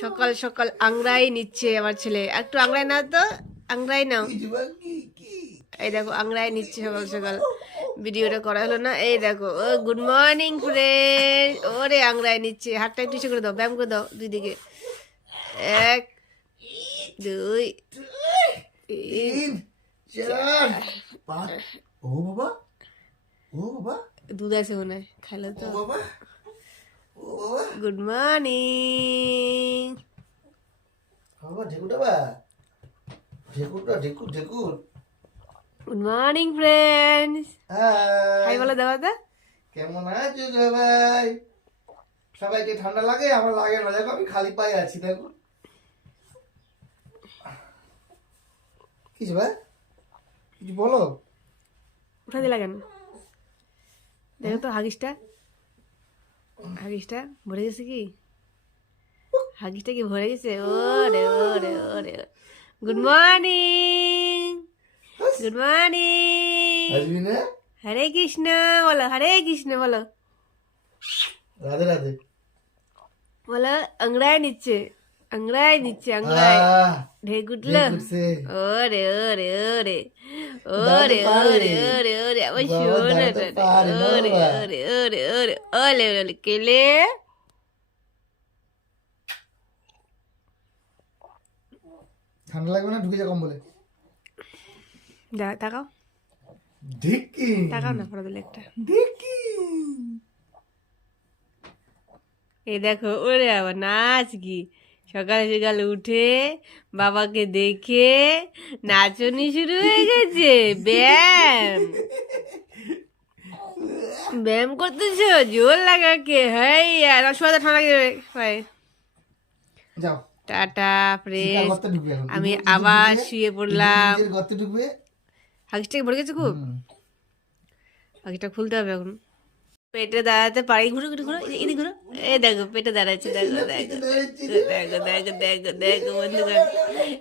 সকাল সকাল আংরাই নিচ্ছে আমার ছেলে। একটু আংরাই না তো আংরাই নাও। এই দেখো আংরাই নিচ্ছে সকাল সকাল। ভিডিওটা করা হলো না এই দেখো ও গুড মর্নিং ফ্রেন্ড ওরে আংরাই নিচ্ছে হাতটা একটু করে দাও ব্যায়াম করে দাও দুই দিকে এক দুই তিন চার। পাঁচ ও বাবা ও বাবা। দুধ আছে মনে হয় খাইলো তো। বাবা। গুড মর্নিং বাবা ঢেকুটা বা ঢেকুটা ঢেকুর ঢেকুর গুড মর্নিং ফ্রেন্ডস হাই বলো দাও তো কেমন আছো সবাই সবাইকে ঠান্ডা লাগে আমার লাগে না দেখো আমি খালি পায়ে আছি দেখো কিছু ভাই কিছু বলো উঠা দিলা কেন দেখো তো হাগিসটা হাগিসটা ভরে গেছে কি? হাগিসটা কি ভরে গেছে? ওরে ওরে ওরে। Good morning good morning Hare Krishna বলো হরে কৃষ্ণ বলো। রাধে রাধে। বলো আংড়ায় নিচ্ছে। নিচ্ছে আংড়ায় আহ, ঢেক উঠল ঢেকুরছে। ওরে ওরে ওরে দাদু ওরে পারে। ওরে ওরে ওরে আমার শোনা ওরে ওরে ওরে ওরে ওলে ওলে কেলে ঠান্ডা লাগবে না ঢুকে যা কম্বলে যা তাকাও দেখি তাকাও না ফটো দিলে একটা দেখি এই দেখো ওরে আবার নাচ কি সকালে সকালে উঠে বাবাকে দেখে নাচনি শুরু হয়ে গেছে। ব্যায়াম। ব্যায়াম করতেছ? জোর লাগাকে হাই আর সোজা ঠান্ডা হয় টাটা ফ্রেশ। আমি আবার শুয়ে পড়লাম। ঢুকবে। ভরে গেছে খুব? হুম। খুলতে হবে এখন। পেটে দাঁড়াতে পারি? ঘুরো ঘুরো ঘুরো। এদিকে ঘুরো এই দেখো, পেটে দাঁড়াচ্ছে, দেখো দেখো দেখো দেখো দেখো দেখো বন্ধুগণ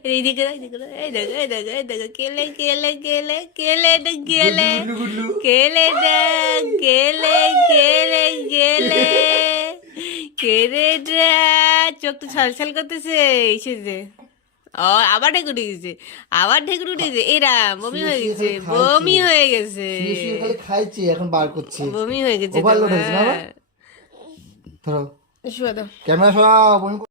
এইদিকে এইদিকে এই দেখো এই দেখো এই দেখো কেলে কেলে কেলে কেলে কেলে কেলে কেলে কেলে কেলে কেলে চোখ তো ছলছল করতেছে এসেছে ও আবার ঢেকুর উঠে গেছে আবার ঢেকুর উঠেছে। এরা বমি হয়ে গেছে। বমি হয়ে গেছে। খালি খাইছে এখন বার করছি। বমি হয়ে গেছে। ধরো। ক্যামেরা সরাও বমি